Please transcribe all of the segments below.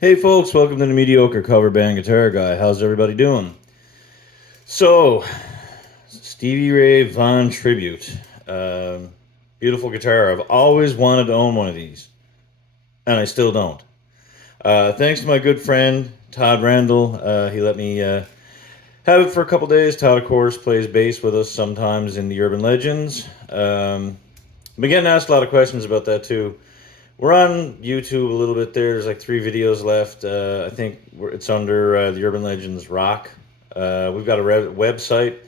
Hey folks, welcome to the Mediocre Cover Band Guitar Guy. How's everybody doing? So, Stevie Ray Vaughan Tribute. Beautiful guitar. I've always wanted to own one of these, and I still don't. Thanks to my good friend Todd Randall, he let me have it for a couple days. Todd, of course, plays bass with us sometimes in the Urban Legends. I've been getting asked a lot of questions about that too. We're on YouTube a little bit there. There's like 3 videos left. I think it's under the Urban Legends Rock. We've got a website,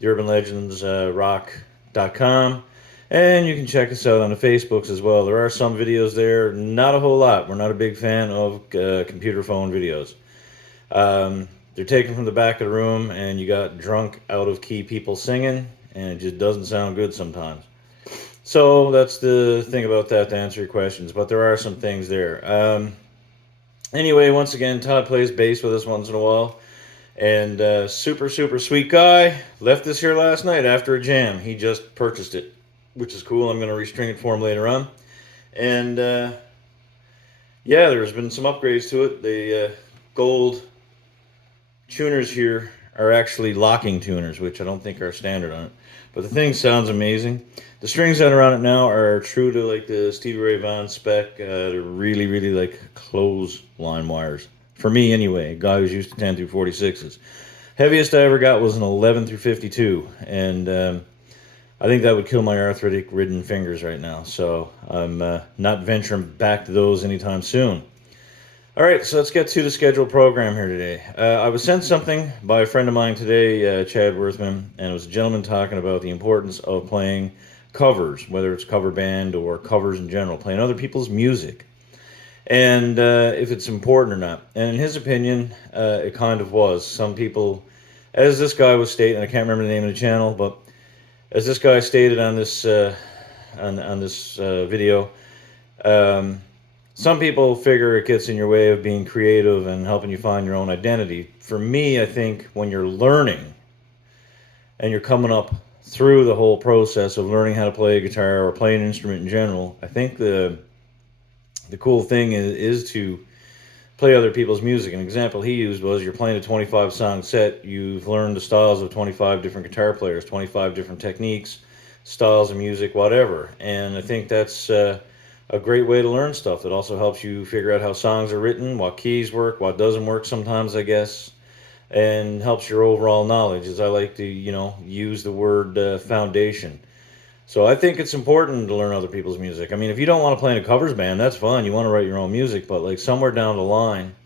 theurbanlegendsrock.com. And you can check us out on the Facebooks as well. There are some videos there. Not a whole lot. We're not a big fan of computer phone videos. They're taken from the back of the room, and you got drunk, out-of-key people singing, and it just doesn't sound good sometimes. So that's the thing about that, to answer your questions, but there are some things there. Anyway, once again, Todd plays bass with us once in a while, and super sweet guy. Left this here last night after a jam. He just purchased it, which is cool. I'm going to restring it for him later on. And yeah, there's been some upgrades to it. The gold tuners here are actually locking tuners, which I don't think are standard on it. But the thing sounds amazing. The strings that are on it now are true to like the Stevie Ray Vaughan spec. They're really like clothesline wires. For me anyway, a guy who's used to 10 through 46s. Heaviest I ever got was an 11 through 52. And I think that would kill my arthritic-ridden fingers right now. So I'm not venturing back to those anytime soon. All right, so let's get to the scheduled program here today. I was sent something by a friend of mine today, Chad Worthman, and it was a gentleman talking about the importance of playing covers, whether it's cover band or covers in general, playing other people's music, and if it's important or not. And in his opinion, it kind of was. Some people, as this guy was stating, I can't remember the name of the channel, but as this guy stated on this video, some people figure it gets in your way of being creative and helping you find your own identity. For me, I think when you're learning and you're coming up through the whole process of learning how to play a guitar or play an instrument in general, I think the cool thing is to play other people's music. An example he used was you're playing a 25 song set, you've learned the styles of 25 different guitar players, 25 different techniques, styles of music, whatever. And I think that's a great way to learn stuff. That also helps you figure out how songs are written, what keys work, what doesn't work sometimes, I guess, and helps your overall knowledge, as I like to, use the word foundation. So I think it's important to learn other people's music. I mean, if you don't want to play in a covers band, that's fine. You want to write your own music, but like somewhere down the line,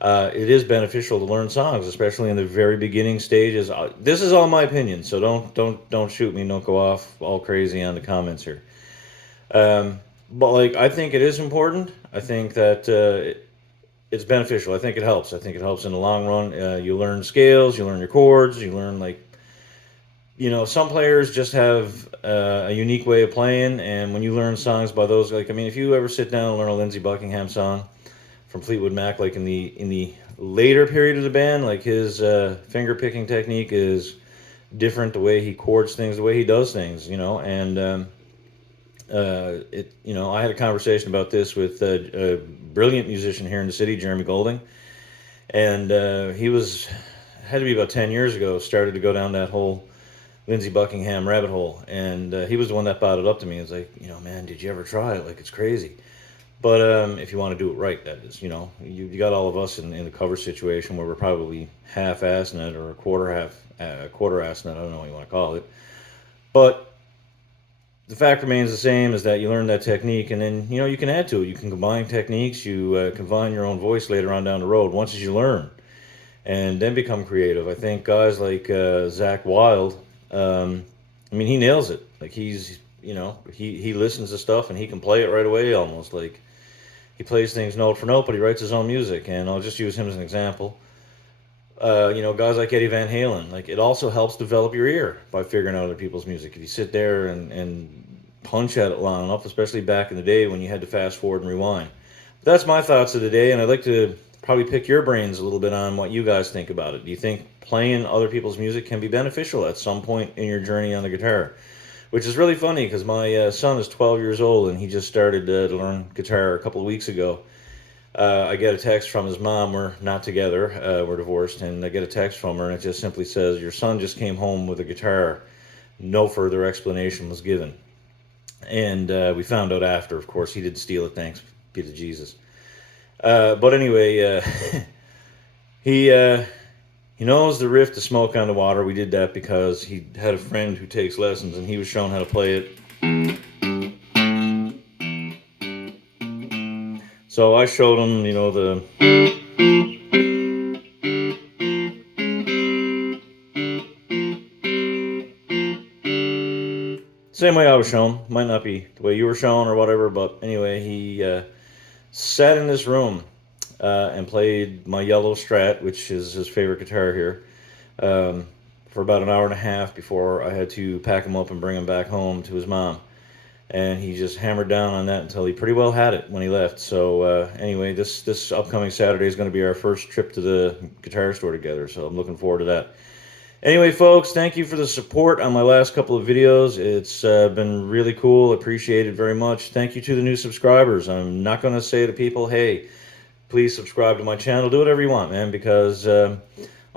it is beneficial to learn songs, especially in the very beginning stages. This is all my opinion, so don't shoot me. Don't go off all crazy on the comments here. But like, I think it is important. I think that it's beneficial. I think it helps. I think it helps in the long run. You learn scales, you learn your chords, you learn some players just have a unique way of playing, and when you learn songs by those, if you ever sit down and learn a Lindsey Buckingham song from Fleetwood Mac, like in the later period of the band, like his finger picking technique is different, the way he chords things, the way he does things, and I had a conversation about this with a brilliant musician here in the city, Jeremy Golding, and he was had to be about 10 years ago. Started to go down that whole Lindsey Buckingham rabbit hole, and he was the one that brought it up to me. He was like, man, did you ever try it? Like, it's crazy. But if you want to do it right, that is, you got all of us in the cover situation where we're probably half-assing it or quarter-assing it. I don't know what you want to call it. But the fact remains the same, is that you learn that technique, and then you can add to it. You can combine techniques. You combine your own voice later on down the road once you learn, and then become creative. I think guys like Zakk Wylde, he nails it. Like he listens to stuff and he can play it right away, almost like he plays things note for note, but he writes his own music. And I'll just use him as an example. Guys like Eddie Van Halen, like, it also helps develop your ear by figuring out other people's music. If you sit there and punch at it long enough, especially back in the day when you had to fast forward and rewind. But that's my thoughts of the day, and I'd like to probably pick your brains a little bit on what you guys think about it. Do you think playing other people's music can be beneficial at some point in your journey on the guitar? Which is really funny because my son is 12 years old and he just started to learn guitar a couple of weeks ago. I get a text from his mom. We're not together. We're divorced. And I get a text from her, and it just simply says, "Your son just came home with a guitar." No further explanation was given. And we found out after, of course, he didn't steal it. Thanks be to Jesus. But anyway, he knows the riff to Smoke on the Water. We did that because he had a friend who takes lessons, and he was shown how to play it. So I showed him, the... Same way I was shown. Might not be the way you were shown or whatever, but anyway, he sat in this room and played my yellow Strat, which is his favorite guitar here, for about an hour and a half before I had to pack him up and bring him back home to his mom. And he just hammered down on that until he pretty well had it when he left. So anyway, this upcoming Saturday is going to be our first trip to the guitar store together, so I'm looking forward to that. Anyway, folks, thank you for the support on my last couple of videos. It's been really cool. Appreciate it very much. Thank you to the new subscribers. I'm not going to say to people, hey, please subscribe to my channel. Do whatever you want, man, because I'm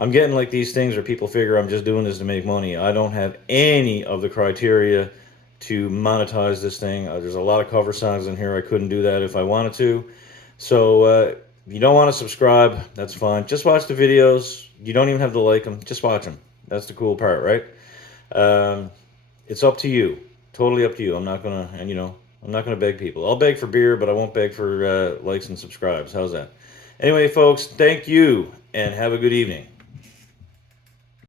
getting like these things where people figure I'm just doing this to make money. I don't have any of the criteria to monetize this thing. There's a lot of cover songs in here. I couldn't do that if I wanted to. So if you don't want to subscribe, that's fine. Just watch the videos. You don't even have to like them. Just watch them. That's the cool part, right? It's up to you. Totally up to you. I'm not gonna, I'm not gonna beg people. I'll beg for beer, but I won't beg for likes and subscribes. How's that? Anyway, folks, thank you and have a good evening.